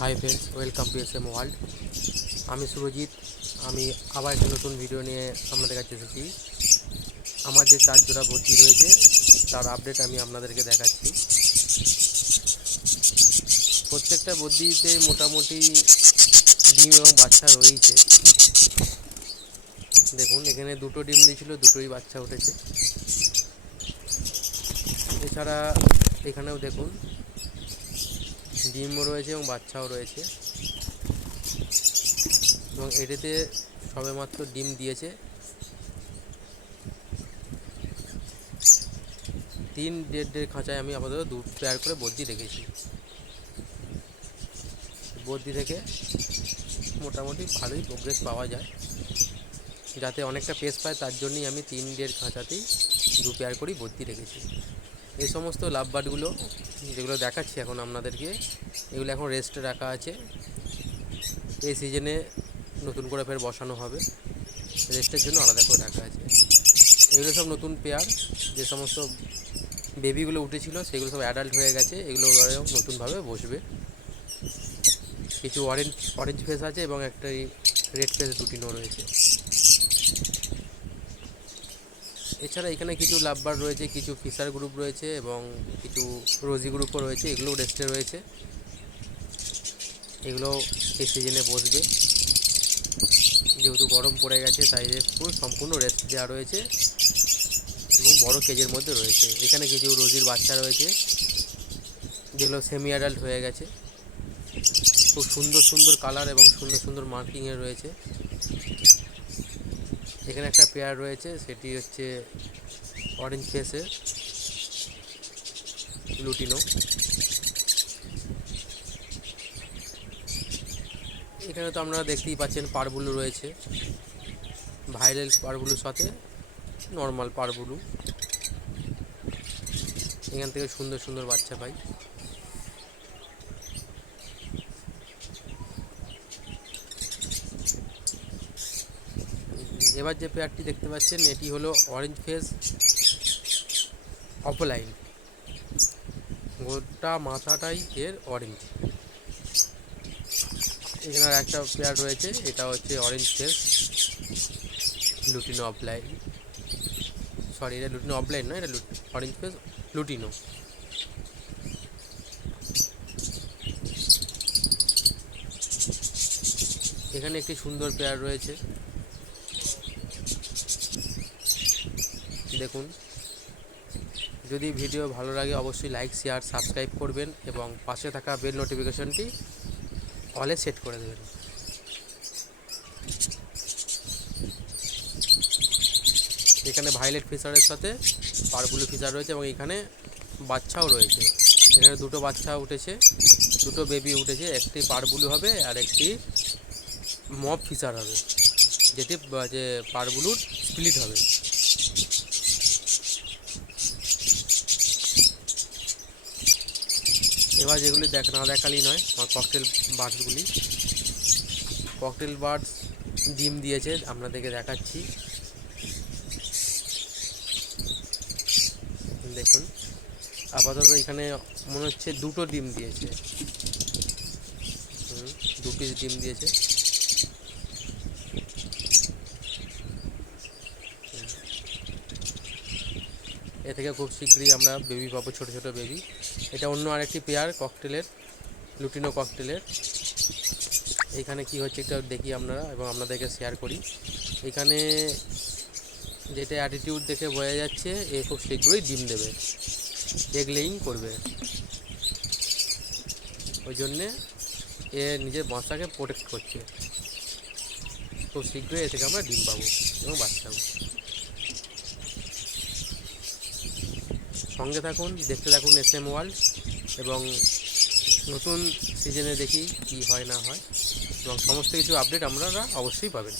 High friends, welcome to S M world. আমি সুরজিৎ। আমি আবার একটি নতুন ভিডিও নিয়ে আপনাদের কাছে এসেছি। আমার যে 4 জোড়া বদ্রি রয়েছে তার আপডেট আমি আপনাদেরকে দেখাচ্ছি। প্রত্যেকটা বদ্রিতে মোটামুটি ডিম এবং বাচ্চা রয়েছে। দেখুন, এখানে দুটো ডিম দিয়েছিল, দুটোই বাচ্চা উঠেছে। এছাড়া এখানেও দেখুন ডিমও রয়েছে এবং বাচ্চাও রয়েছে, এবং এটাতে সবেমাত্র ডিম দিয়েছে। 3.5 খাঁচায় আমি আপাতত 2 পেয়ার করে বদ্রি রেখেছি। বদ্রি থেকে মোটামুটি ভালোই প্রোগ্রেস পাওয়া যায়। যাতে অনেকটা পেস পায় তার জন্যই আমি 3.5 খাঁচাতেই 2 পেয়ার করেই বদ্রি রেখেছি। এই সমস্ত লাভ বার্ডগুলো যেগুলো দেখাচ্ছি এখন আপনাদেরকে, এগুলো এখন রেস্টে রাখা আছে। এই সিজনে নতুন করে ফের বসানো হবে, রেস্টের জন্য আলাদা করে রাখা আছে। এগুলো সব নতুন পেয়ার। যে সমস্ত বেবিগুলো উঠেছিল সেগুলো সব অ্যাডাল্ট হয়ে গেছে, এগুলো নতুনভাবে বসবে। কিছু অরেঞ্জ ফেস আছে এবং একটা রেড ফেস লুটিনো রয়েছে। এছাড়া এখানে কিছু লাভবার রয়েছে, কিছু ফিশার গ্রুপ রয়েছে এবং কিছু রোজি গ্রুপও রয়েছে, এগুলোও রেস্টে রয়েছে। এগুলো এই সিজনে বসবে, যেহেতু গরম পড়ে গেছে তাই পুরো সম্পূর্ণ রেস্ট দেওয়া রয়েছে এবং বড় কেজের মধ্যে রয়েছে। এখানে কিছু রোজির বাচ্চা রয়েছে যেগুলো সেমি অ্যাডাল্ট হয়ে গেছে। খুব সুন্দর সুন্দর কালার এবং সুন্দর সুন্দর মার্কিংয়ে রয়েছে। এখানে একটা পেয়ার রয়েছে, সেটি হচ্ছে অরেঞ্জ ফেসের লুটিনো। এখানে তো আপনারা দেখতেই পাচ্ছেন পারবুলু রয়েছে, ভাইরাল পারবুলুর সাথে নর্মাল পারবুলু। এখান থেকে সুন্দর সুন্দর বাচ্চা পাই। এবার যে পেয়ারটি দেখতে পাচ্ছেন এটি হলো অরেঞ্জ ফেস অফলাইন, গোটা মাথাটাই এর অরেঞ্জ। এখানে আর একটা পেয়ার রয়েছে, এটা হচ্ছে orange face lutino opaline. Sorry, এটা লুটিনো অফলাইন নয়, এটা অরেঞ্জ ফেস লুটিনো। এখানে একটি সুন্দর পেয়ার রয়েছে, দেখুন। যদি ভিডিও ভালো লাগে অবশ্যই লাইক, শেয়ার, সাবস্ক্রাইব করবেন এবং পাশে থাকা বেল নোটিফিকেশনটি অলে সেট করে দেবেন। এখানে ভাইলেট ফিশারের সাথে পারবুলু ফিশার রয়েছে এবং এখানে বাচ্চাও রয়েছে। এখানে দুটো বাচ্চা উঠেছে, দুটো বেবি উঠেছে। একটি পারবুলু হবে আর একটি মব ফিশার হবে, যেটি যে পারবুলুর স্প্লিট হবে। এবার যেগুলি না দেখালেই নয়, আমার ককটেল বার্ডস ডিম দিয়েছে, আপনাদেরকে দেখাচ্ছি। দেখুন, আপাতত এখানে মনে হচ্ছে দুটো ডিম দিয়েছে, 2 পিস ডিম দিয়েছে। এ থেকে খুব শীঘ্রই আমরা বেবি পাবো, ছোটো ছোটো বেবি। এটা অন্য আরেকটি পেয়ার ককটেলের, লুটিনো ককটেলের। এখানে কি হচ্ছে একটু দেখি আপনারা এবং আপনাদেরকে শেয়ার করি। এখানে যেটা অ্যাটিটিউড দেখে বোঝা যাচ্ছে এ খুব শীঘ্রই ডিম দেবে, এগ লেইং করবে। ওই জন্যে এ নিজের বাচ্চাকে প্রোটেক্ট করছে। খুব শীঘ্রই এ থেকে আমরা ডিম পাবো এবং বাচ্চা পাবো। সঙ্গে থাকুন, দেখতে থাকুন এস এম ওয়ার্ল্ড, এবং নতুন সিজনে দেখি কি হয় না হয়, এবং সমস্ত কিছু আপডেট আপনারা অবশ্যই পাবেন।